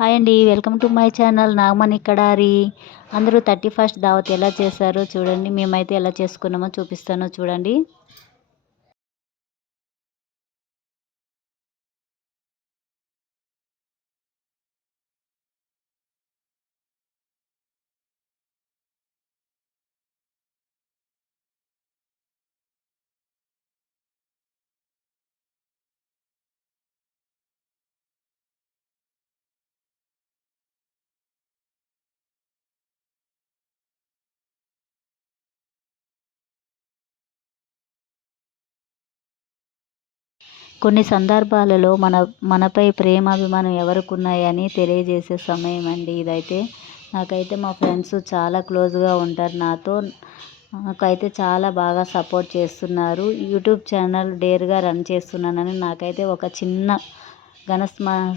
Hi అండి. Welcome to my channel Nagamani Kadari. అందరూ 31st దావత్ ఎలా చేశారో చూడండి. మేమైతే ఎలా చేసుకున్నామో చూపిస్తాను చూడండి. కొన్ని సందర్భాలలో మనపై ప్రేమాభిమానం ఎవరికున్నాయని తెలియజేసే సమయం అండి ఇదైతే. నాకైతే మా ఫ్రెండ్స్ చాలా క్లోజ్గా ఉంటారు నాతో. నాకైతే చాలా బాగా సపోర్ట్ చేస్తున్నారు. యూట్యూబ్ ఛానల్ డేర్గా రన్ చేస్తున్నానని నాకైతే ఒక చిన్న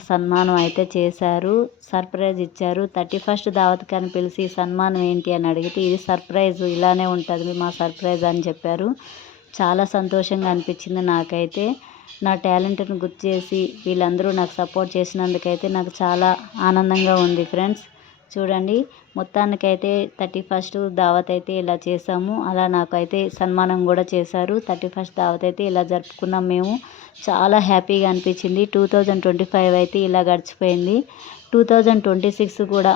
సన్మానం అయితే చేశారు. సర్ప్రైజ్ ఇచ్చారు. 31st దావత్కి అని పిలిచి సన్మానం ఏంటి అని అడిగితే ఇది సర్ప్రైజ్, ఇలానే ఉంటుంది మా సర్ప్రైజ్ అని చెప్పారు. చాలా సంతోషంగా అనిపించింది నాకైతే. నా టాలెంట్ని గుర్తు చేసి వీళ్ళందరూ నాకు సపోర్ట్ చేసినందుకైతే నాకు చాలా ఆనందంగా ఉంది ఫ్రెండ్స్. చూడండి, మొత్తానికైతే 31st దావత్ అయితే ఇలా చేసాము. అలా నాకైతే సన్మానం కూడా చేశారు. 31st దావత్ అయితే ఇలా జరుపుకున్నాం మేము. చాలా హ్యాపీగా అనిపించింది. 2025 అయితే ఇలా గడిచిపోయింది. 2026 కూడా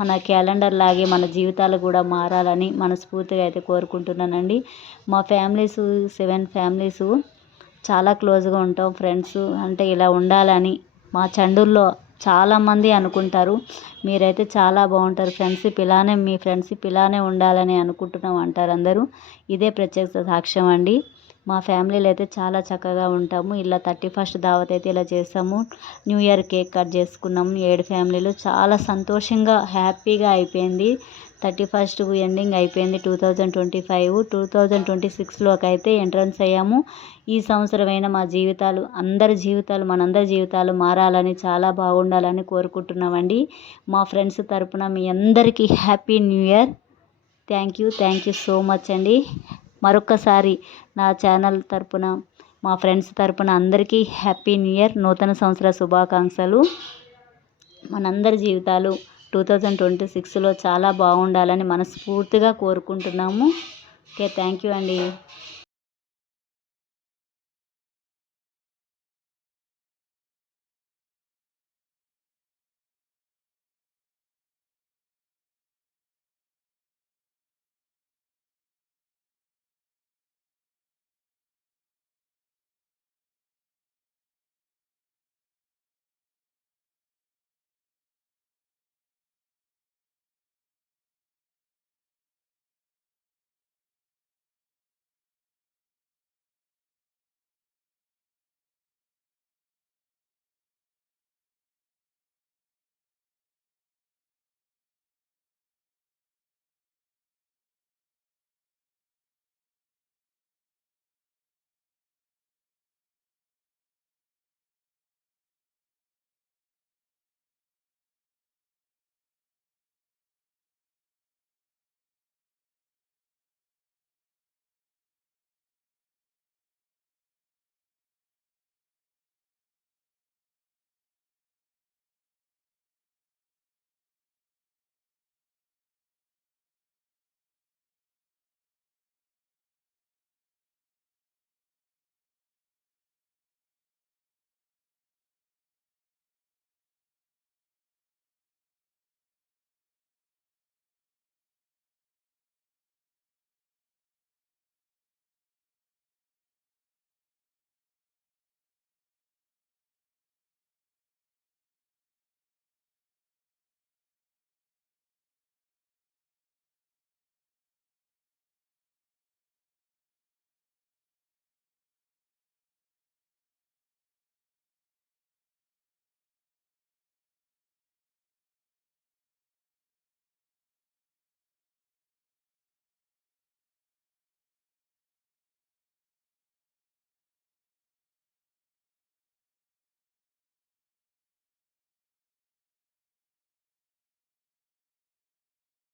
మన క్యాలెండర్ లాగే మన జీవితాలు కూడా మారాలని మనస్ఫూర్తిగా అయితే కోరుకుంటున్నానండి. మా ఫ్యామిలీస్ 7 ఫ్యామిలీసు చాలా క్లోజ్గా ఉంటాం ఫ్రెండ్స్. అంటే ఇలా ఉండాలని మా చండూరులో చాలామంది అనుకుంటారు. మీరైతే చాలా బాగుంటారు ఫ్రెండ్షిప్, ఇలానే మీ ఫ్రెండ్షిప్ ఇలానే ఉండాలని అనుకుంటున్నాం అంటారు అందరూ. ఇదే ప్రత్యక్ష సాక్ష్యం అండి. మా ఫ్యామిలీలో అయితే చాలా చక్కగా ఉంటాము. ఇలా 31st దావత్ అయితే ఇలా చేస్తాము. న్యూ ఇయర్ కేక్ కట్ చేసుకున్నాము 7 ఫ్యామిలీలు. చాలా సంతోషంగా హ్యాపీగా అయిపోయింది. 31st ఎండింగ్ అయిపోయింది 2025. 2026లోకి అయితే ఎంట్రన్స్ అయ్యాము. ఈ సంవత్సరమైన మా జీవితాలు మనందరి జీవితాలు మారాలని, చాలా బాగుండాలని కోరుకుంటున్నామండి. మా ఫ్రెండ్స్ తరపున మీ అందరికీ happy new year. Thank you so much అండి. మరొక్కసారి నా ఛానల్ తరపున, మా ఫ్రెండ్స్ తరపున అందరికీ హ్యాపీ న్యూ ఇయర్, నూతన సంవత్సర శుభాకాంక్షలు. మనందరి జీవితాలు 2026లో చాలా బాగుండాలని మనస్ఫూర్తిగా కోరుకుంటున్నాము. ఓకే, థ్యాంక్ యూ అండి.